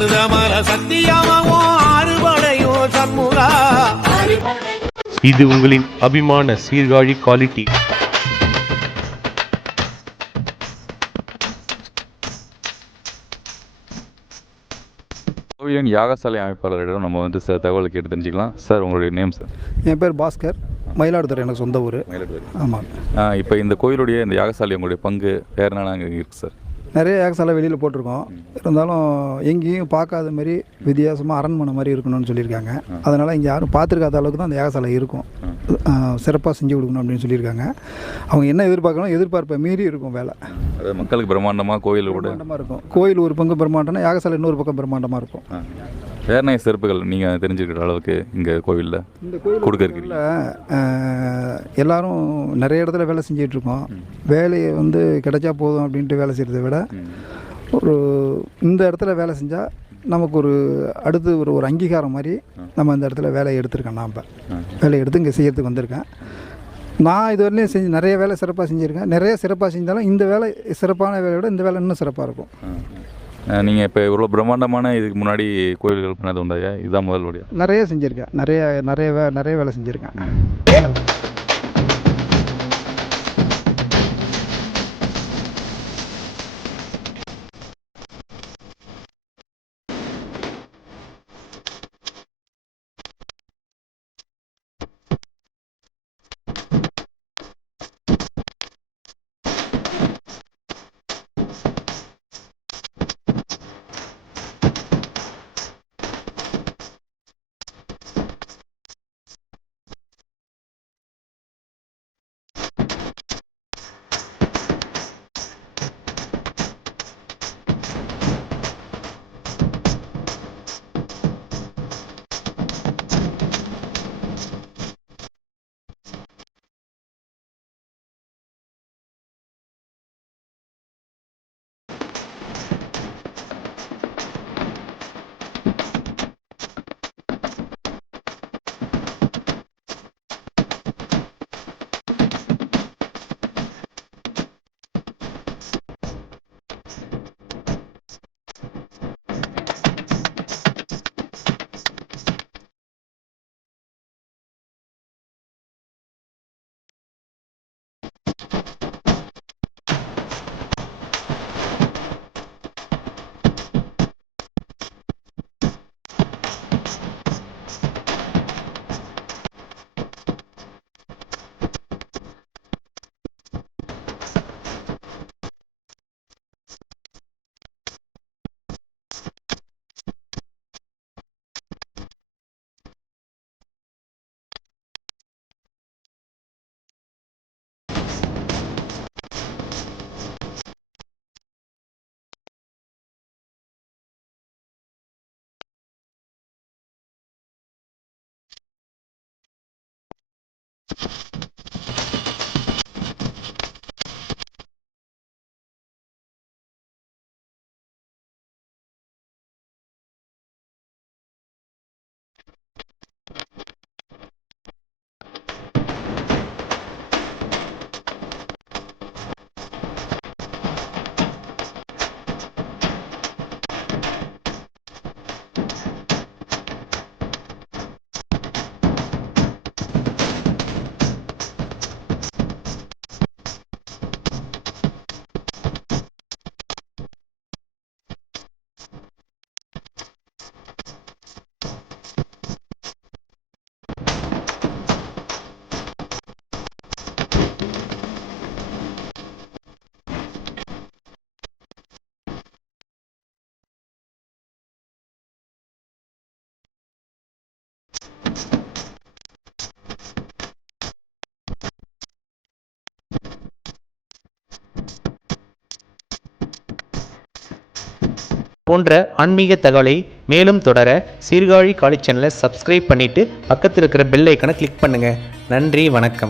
மருதமல சத்தியமாவோ அறுபடையோ சண்முகா. இது உங்களின் அபிமான சீர்காழி குவாலிட்டி. கோவிலின் யாகசாலை அமைப்பாளரிடம் நம்ம வந்து சில தகவல் கேட்டு தெரிஞ்சுக்கலாம். சார், உங்களுடைய நேம் சார்? என் பேர் பாஸ்கர், மயிலாடுதுறை எனக்கு சொந்த ஊர். மயிலாடுதுறை. ஆமாம். இப்போ இந்த கோயிலுடைய இந்த யாகசாலை உங்களுடைய பங்கு வேறு என்னென்ன அங்கே இருக்குது சார்? நிறைய யாகசாலை வெளியில் போட்டிருக்கோம். இருந்தாலும் எங்கேயும் பார்க்காத மாதிரி வித்தியாசமாக அரண்மனை மாதிரி இருக்கணும்னு சொல்லியிருக்காங்க. அதனால் இங்கே யாரும் பார்த்துருக்காத அளவுக்கு தான் அந்த யாகசாலை இருக்கும். சிறப்பாக செஞ்சு கொடுக்கணும் அப்படின்னு சொல்லியிருக்காங்க. அவங்க என்ன எதிர்பார்க்கணும், எதிர்பார்ப்பை மீறி இருக்கும் வேலை. அதாவது மக்களுக்கு பிரம்மாண்டமாக கோயில் கூட பிரம்மாண்டமாக இருக்கும். கோயில் ஒரு பங்கு பிரம்மாண்டம்னா யாகசாலை இன்னொரு பக்கம் பிரம்மாண்டமாக இருக்கும். வேறு நிறைய சிறப்புகள் நீங்கள் தெரிஞ்சுக்கிற அளவுக்கு இங்கே கோவிலில் இந்த கோயில் கொடுக்க இருக்கிறீங்க. எல்லாரும் நிறைய இடத்துல வேலை செஞ்சிட்ருக்கோம். வேலையை வந்து கிடைச்சா போதும் அப்படின்ட்டு வேலை செய்கிறத விட ஒரு இந்த இடத்துல வேலை செஞ்சால் நமக்கு ஒரு அடுத்து ஒரு அங்கீகாரம் மாதிரி நம்ம அந்த இடத்துல வேலையை எடுத்திருக்கேன். நான் இப்போ வேலையை எடுத்து இங்கே செய்யறதுக்கு வந்திருக்கேன். நான் இது வரையிலையும் நிறைய வேலை சிறப்பாக செஞ்சுருக்கேன். நிறைய சிறப்பாக செஞ்சாலும் இந்த வேலை சிறப்பான வேலையை விட இந்த வேலை இன்னும் சிறப்பாக இருக்கும். நீங்கள் இப்போ இவ்வளோ பிரம்மாண்டமான இதுக்கு முன்னாடி கோயில்கள் பண்ணது உண்டாயா? இதுதான் முதல் வழியா? நிறைய செஞ்சுருக்கேன். நிறைய வேலை செஞ்சுருக்கேன். போன்ற ஆன்மீக தகவலை மேலும் தொடர சீர்காழி காலேஜ் சேனலை சப்ஸ்கிரைப் பண்ணிவிட்டு பக்கத்தில் இருக்கிற பெல் ஐக்கனை கிளிக் பண்ணுங்கள். நன்றி, வணக்கம்.